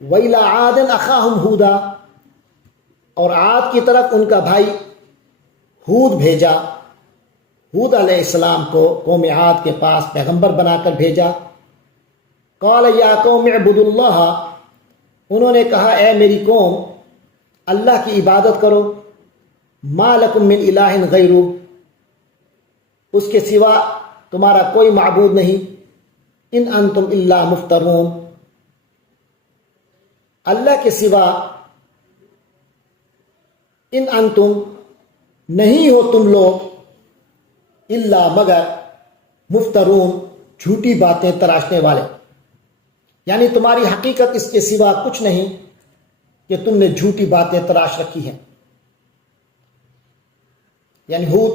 وَإِلَىٰ عَادٍ أَخَاهُمْ هُودًا، اور عاد کی طرف ان کا بھائی ہود بھیجا، ہود علیہ السلام کو قوم عاد کے پاس پیغمبر بنا کر بھیجا۔ قَالَ يَا قَوْمِ اعْبُدُوا اللَّهَ، انہوں نے کہا اے میری قوم اللہ کی عبادت کرو، مَا لَكُم مِّنْ إِلَٰهٍ غَيْرُهُ، اس کے سوا تمہارا کوئی معبود نہیں، ان انتم الا مفترون، اللہ کے سوا ان انتم نہیں ہو تم لوگ، الا مگر مفترون جھوٹی باتیں تراشنے والے، یعنی تمہاری حقیقت اس کے سوا کچھ نہیں کہ تم نے جھوٹی باتیں تراش رکھی ہیں۔ یعنی ہود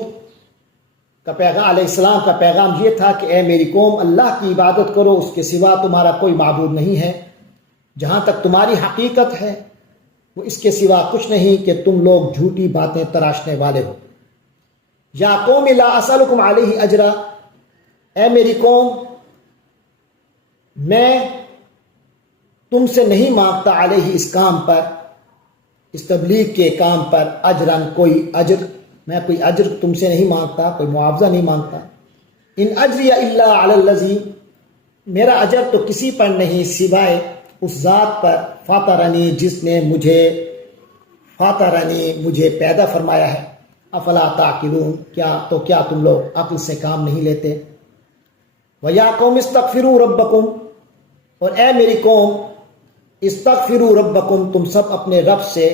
کا پیغام علیہ السلام کا پیغام یہ تھا کہ اے میری قوم اللہ کی عبادت کرو، اس کے سوا تمہارا کوئی معبود نہیں ہے، جہاں تک تمہاری حقیقت ہے وہ اس کے سوا کچھ نہیں کہ تم لوگ جھوٹی باتیں تراشنے والے ہو۔ یا قوم لا اسألکم علیہ اجرا، اے میری قوم میں تم سے نہیں مانگتا علیہ اس کام پر، اس تبلیغ کے کام پر، اجرن کوئی اجر، میں کوئی اجر تم سے نہیں مانگتا، کوئی معاوضہ نہیں مانگتا۔ ان اجری الا علی الذی، میرا اجر تو کسی پر نہیں سوائے اس ذات پر، فاطرنی جس نے مجھے پیدا فرمایا ہے۔ افلا تعقلون، کیا تم لوگ عقل سے کام نہیں لیتے؟ وَيَا قَوْمِ اسْتَغْفِرُوا رَبَّكُمْ، اور اے میری قوم استغفروا ربکم، تم سب اپنے رب سے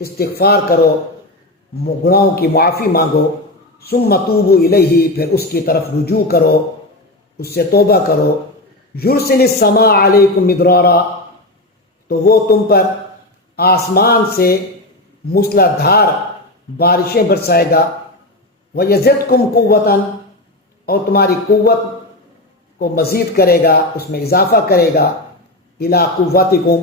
استغفار کرو، گناہوں کی معافی مانگو، ثم توبوا الیہ، پھر اس کی طرف رجوع کرو، اس سے توبہ کرو۔ یرسل السماء علیکم مدرارا، تو وہ تم پر آسمان سے موسلا دھار بارشیں برسائے گا۔ وَيَزِدْكُمْ قُوَّةً، اور تمہاری قوت کو مزید کرے گا، اس میں اضافہ کرے گا، اِلَىٰ قُوَّتِكُمْ،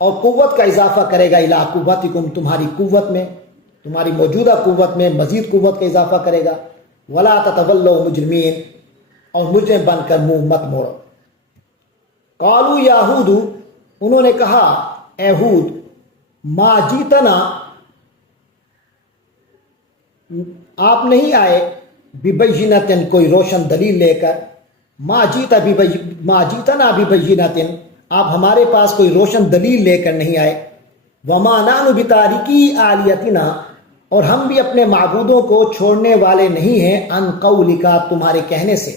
اور قوت کا اضافہ کرے گا، اِلَىٰ قُوَّتِكُمْ، تمہاری قوت میں، تمہاری موجودہ قوت میں مزید قوت کا اضافہ کرے گا۔ وَلَا تَتَوَلَّوْا مُجْرِمِينَ، اور مجرم بن کر منہ مت موڑو۔ قالوا یا ہود، انہوں نے کہا اے ہود، ما جیتنا، آپ نہیں آئے، ببینۃ، کوئی روشن دلیل لے کر، ما جیتنا ببینۃ، آپ ہمارے پاس کوئی روشن دلیل لے کر نہیں آئے۔ وما نحن بتارکی آلیتنا، اور ہم بھی اپنے معبودوں کو چھوڑنے والے نہیں ہیں، عن قولک، تمہارے کہنے سے۔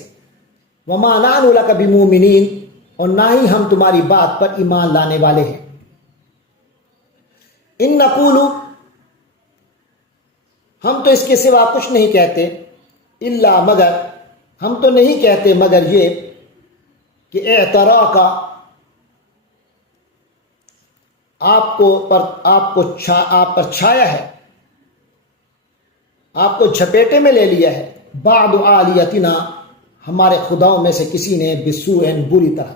وما نحن لک بمؤمنین، اور نہ ہی ہم تمہاری بات پر ایمان لانے والے ہیں۔ ان نقول، ہم تو اس کے سوا کچھ نہیں کہتے، الا مگر، ہم تو نہیں کہتے مگر یہ کہ اعتراک، آپ پر چھایا ہے، آپ کو جھپیٹے میں لے لیا ہے، بعض آلیتنا، ہمارے خداؤں میں سے کسی نے، بسوء، بری طرح۔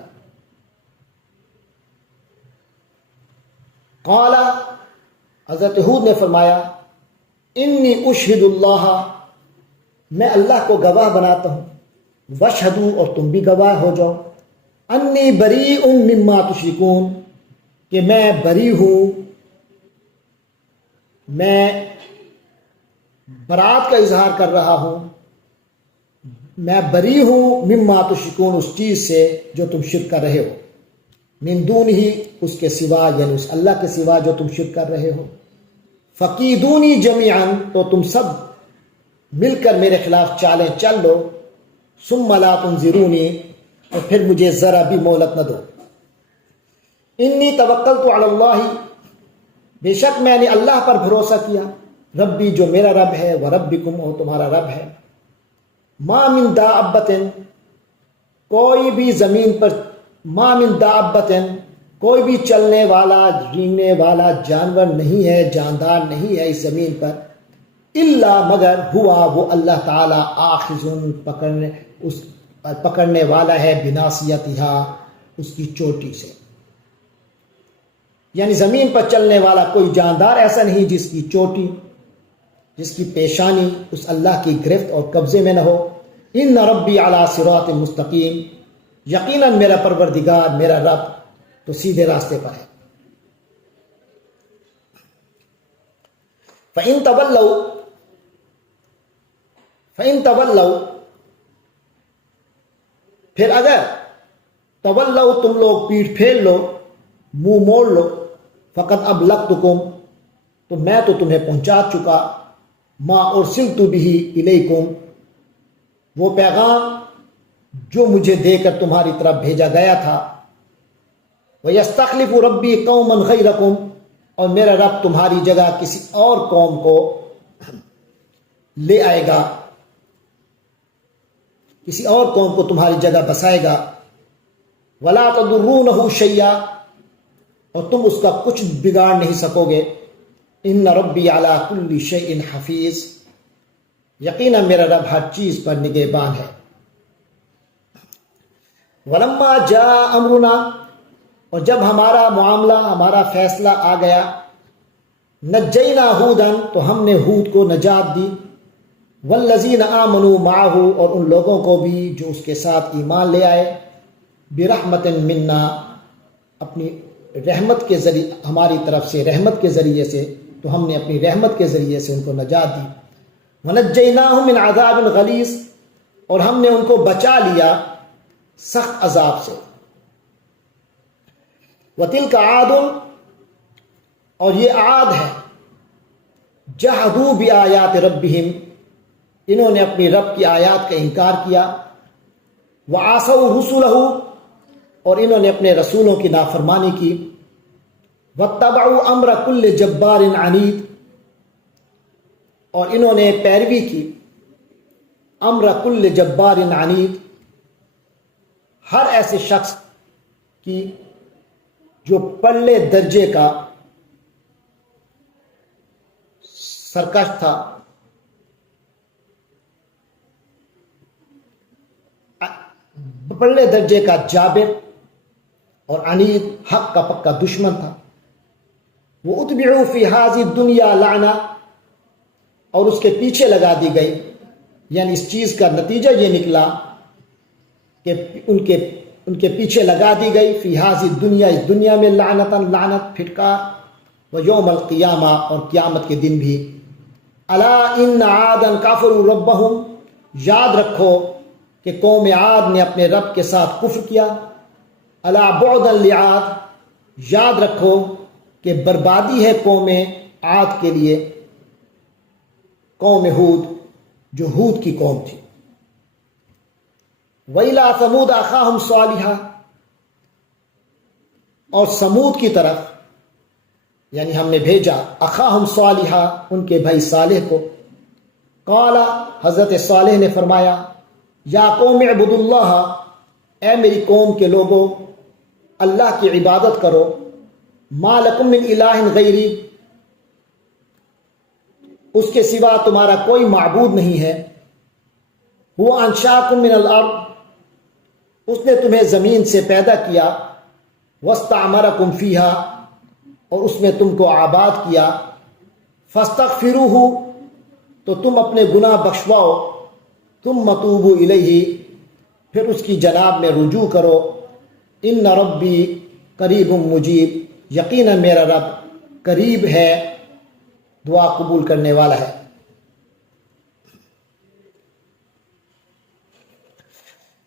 قال، حضرت ہود نے فرمایا، انی اشہد اللہ، میں اللہ کو گواہ بناتا ہوں، واشہدوا، اور تم بھی گواہ ہو جاؤ، انی بریء مما تشرکون، کہ میں بری ہوں، میں برات کا اظہار کر رہا ہوں، میں بری ہوں، مما تشرکون، اس چیز سے جو تم شرک کر رہے ہو، من دون ہی، اس کے سوا، یعنی اس اللہ کے سوا جو تم شرک کر رہے ہو، فقیدونی جمیعا، تو تم سب مل کر میرے خلاف چالیں چل لو، ثم لا تنظرونی، اور پھر مجھے ذرا بھی مہلت نہ دو۔ انی توکلت علی اللہ، بے شک میں نے اللہ پر بھروسہ کیا، ربی، جو میرا رب ہے، وربکم، اور تمہارا رب ہے۔ ما من دابۃ، کوئی بھی زمین پر، ما من دابۃ، کوئی بھی چلنے والا، رینگنے والا جانور نہیں ہے، جاندار نہیں ہے اس زمین پر، الا مگر ہوا، وہ اللہ تعالی، آخذ، پکڑنے والا ہے، بناصیتھا، اس کی چوٹی سے۔ یعنی زمین پر چلنے والا کوئی جاندار ایسا نہیں جس کی چوٹی، جس کی پیشانی اس اللہ کی گرفت اور قبضے میں نہ ہو۔ ان ربی علی صراط مستقیم، یقیناً میرا پروردگار میرا رب تو سیدھے راستے پر ہے. فَإِن تَوَلَّوْا پھر اگر تولو تم لوگ پیٹھ پھیر لو، منہ موڑ لو، فقط ابلغتکم تو میں تو تمہیں پہنچا چکا، ما ارسلت بہ الیکم وہ پیغام جو مجھے دے کر تمہاری طرف بھیجا گیا تھا. وَيَسْتَخْلِفُ رَبِّي قَوْمًا غَيْرَكُمْ اور میرا رب تمہاری جگہ کسی اور قوم کو لے آئے گا، کسی اور قوم کو تمہاری جگہ بسائے گا. وَلَا تَضُرُّونَهُ شَيْئًا اور تم اس کا کچھ بگاڑ نہیں سکو گے. ان ربی علی کل شیء حفیظ یقیناً میرا رب ہر چیز پر نگہبان ہے. ولما جاء امرنا اور جب ہمارا معاملہ ہمارا فیصلہ آ گیا، نجینا ہودا تو ہم نے ہود کو نجات دی، والذین آمنوا معہ اور ان لوگوں کو بھی جو اس کے ساتھ ایمان لے آئے، برحمت منا اپنی رحمت کے ذریعے، ہماری طرف سے رحمت کے ذریعے سے، تو ہم نے اپنی رحمت کے ذریعے سے ان کو نجات دی. ونجیناہم من عذاب غلیظ اور ہم نے ان کو بچا لیا سخت عذاب سے. وتلک عاد اور یہ عاد ہے، جحدوا بآیات ربہم انہوں نے اپنی رب کی آیات کا انکار کیا، وعصوا رسلہ اور انہوں نے اپنے رسولوں کی نافرمانی کی، واتبعوا امر کل جبار عنید اور انہوں نے پیروی کی امر کل جبار عنید ہر ایسے شخص کی جو پلے درجے کا سرکش تھا، پلے درجے کا جابر اور عنید حق کا پکا دشمن تھا. وہ اتبعوا فی ہذی الدنیا لعنہ اور اس کے پیچھے لگا دی گئی، یعنی اس چیز کا نتیجہ یہ نکلا کہ ان کے پیچھے لگا دی گئی فی ہذی الدنیا اس دنیا میں لعنتاً لعنت پھٹکار، و یوم القیامہ اور قیامت کے دن بھی. الا ان عادا کفروا ربہم یاد رکھو کہ قوم عاد نے اپنے رب کے ساتھ کفر کیا. الا بعدا لعاد یاد رکھو کہ بربادی ہے قوم عاد کے لیے، قوم ہود جو ہود کی قوم تھی. وَإِلَىٰ ثَمُودَ أَخَاهُمْ صَالِحًا اور سمود کی طرف یعنی ہم نے بھیجا اخاہم صالحا ان کے بھائی صالح کو. قال حضرت صالح نے فرمایا یا قوم اعبدوا اللہ اے میری قوم کے لوگوں اللہ کی عبادت کرو، ما لکم من الہ غیری اس کے سوا تمہارا کوئی معبود نہیں ہے. هو انشاکم من الارض اس نے تمہیں زمین سے پیدا کیا، واستعمرکم فیہا اور اس میں تم کو آباد کیا، فاستغفروہ تو تم اپنے گناہ بخشواؤ، ثم توبوا الیہ پھر اس کی جناب میں رجوع کرو. ان ربی قریب مجیب یقینا میرا رب قریب ہے، دعا قبول کرنے والا ہے.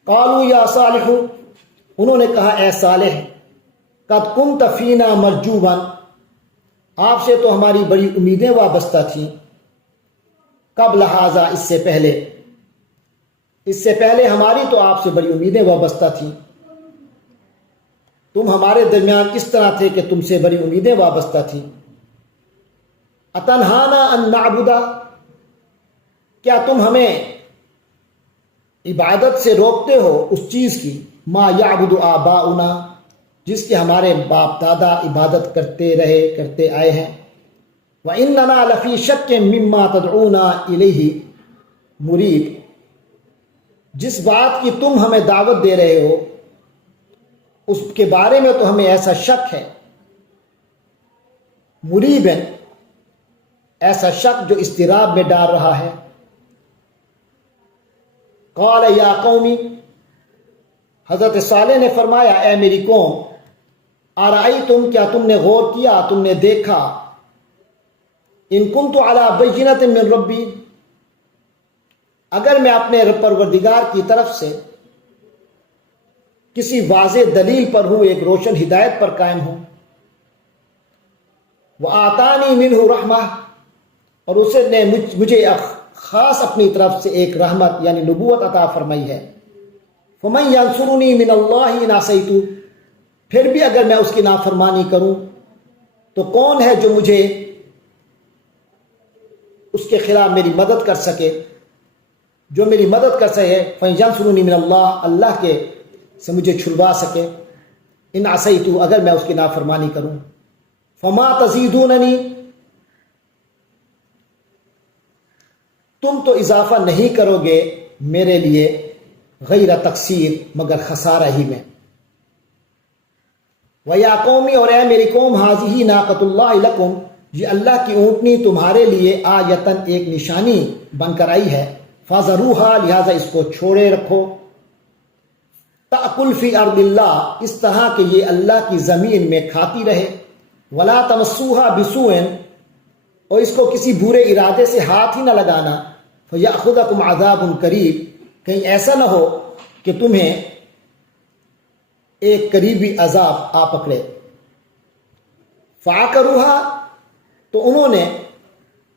قالوا یا صالح انہوں نے کہا اے صالح قد کنت فینا مرجوبا آپ سے تو ہماری بڑی امیدیں وابستہ تھیں، قبل ھذا اس سے پہلے ہماری تو آپ سے بڑی امیدیں وابستہ تھیں. تم ہمارے درمیان اس طرح تھے کہ تم سے بڑی امیدیں وابستہ تھیں. اتنہانا ان نعبد کیا تم ہمیں عبادت سے روکتے ہو اس چیز کی، ما یعبد آباؤنا جس کے ہمارے باپ دادا عبادت کرتے آئے ہیں. وَإِنَّنَا لَفِي شَكٍّ مِّمَّا تَدْعُونَا إِلَيْهِ مُرِيبٍ جس بات کی تم ہمیں دعوت دے رہے ہو اس کے بارے میں تو ہمیں ایسا شک ہے. مریبن ایسا شک جو اضطراب میں ڈال رہا ہے. قال یا قومی حضرت صالح نے فرمایا اے میری قوم ارائیتم کیا تم نے غور کیا تم نے دیکھا ان کنت علی بینۃ من ربی اگر میں اپنے پروردگار کی طرف سے کسی واضح دلیل پر ہوں ایک روشن ہدایت پر قائم ہوں وآتانی منہ رحمہ اور اس نے مجھے خاص اپنی طرف سے ایک رحمت یعنی نبوت عطا فرمائی ہے فمن ینصرنی من اللہ ان عصیت پھر بھی اگر میں اس کی نافرمانی کروں تو کون ہے جو مجھے اس کے خلاف میری مدد کر سکے جو میری مدد کر سکے فمن ینصرنی من اللہ اللہ کے سے مجھے چھڑوا سکے ان عصیت اگر میں اس کی نافرمانی کروں فما تزیدوننی تم تو اضافہ نہیں کرو گے میرے لیے غیر تقصیر مگر خسارہ ہی میں وَيَا قَوْمِ اور اے میری قوم هَذِهِ نَاقَةُ اللَّهِ لَكُمْ یہ اللہ کی اونٹنی تمہارے لیے آیتن ایک نشانی بن کر آئی ہے فَذَرُوهَا لہذا اس کو چھوڑے رکھو تَأْكُلْ فِي أَرْضِ اللَّهِ اس طرح کہ یہ اللہ کی زمین میں کھاتی رہے وَلَا تَمَسُّوهَا بِسُوءٍ اور اس کو کسی برے ارادے سے ہاتھ ہی نہ لگانا فَيَأْخُذَكُمْ عَذَابٌ قَرِيبٌ کہیں ایسا نہ ہو کہ تمہیں ایک قریبی عذاب آ پکڑے فَعَقَرُوهَا تو انہوں نے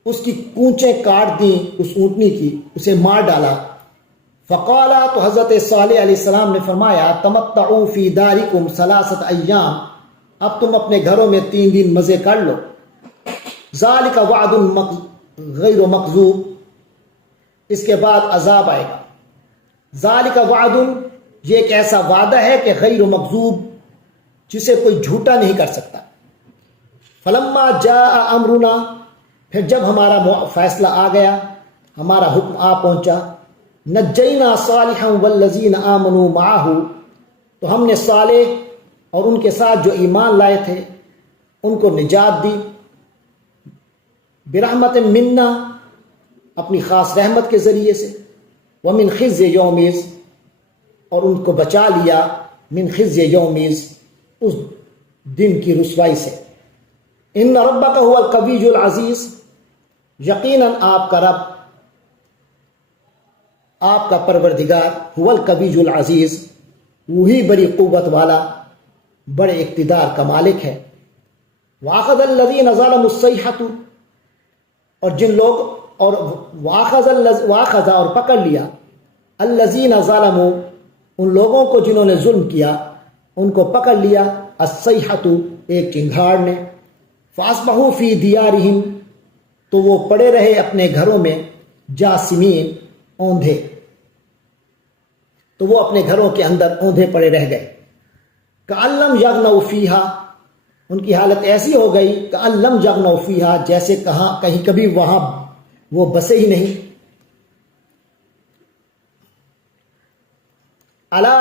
اس کی کونچیں کاٹ دیں اس اونٹنی کی اسے مار ڈالا فقالا تو حضرت صالح علیہ السلام نے فرمایا تمتعوا فی دارکم ثلاثۃ ایام اب تم اپنے گھروں میں 3 دن مزے کر لو ذالک وعد غیر مکذوب اس کے بعد عذاب آئے گا ذالک وعد یہ ایک ایسا وعدہ ہے کہ غیر مکذوب جسے کوئی جھوٹا نہیں کر سکتا فلما جاء امرنا پھر جب ہمارا فیصلہ آ گیا ہمارا حکم آ پہنچا نجینا صالحا والذین آمنوا معه تو ہم نے صالح اور ان کے ساتھ جو ایمان لائے تھے ان کو نجات دی برحمت منا اپنی خاص رحمت کے ذریعے سے ومن خزي یومئذ اور ان کو بچا لیا من خزي یومئذ اس دن کی رسوائی سے ان ربک هو القوی العزیز یقیناً آپ کا رب آپ کا پروردگار هو القوی العزیز وہی بڑی قوت والا بڑے اقتدار کا مالک ہے واخذ الذین ظلموا الصیحۃ اور جن لوگ اور واخذ اور پکڑ لیا الذین ظلموا ان لوگوں کو جنہوں نے ظلم کیا ان کو پکڑ لیا الصیحۃ ایک چنگھاڑ نے فاصبحوا فی دیارہم تو وہ پڑے رہے اپنے گھروں میں جاسمین اوندھے تو وہ اپنے گھروں کے اندر اوندھے پڑے رہ گئے کأن لم یغنوا فیہا ان کی حالت ایسی ہو گئی کأن لم یغنوا فیہا جیسے کہیں کبھی وہاں وہ بسے ہی نہیں الا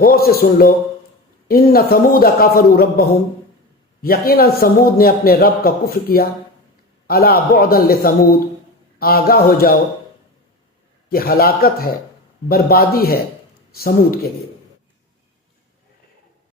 غور سے سن لو ان ثمود کفروا ربہم یقیناً سمود نے اپنے رب کا کفر کیا الا بعدا لثمود آگاہ ہو جاؤ کہ ہلاکت ہے بربادی ہے سمود کے لیے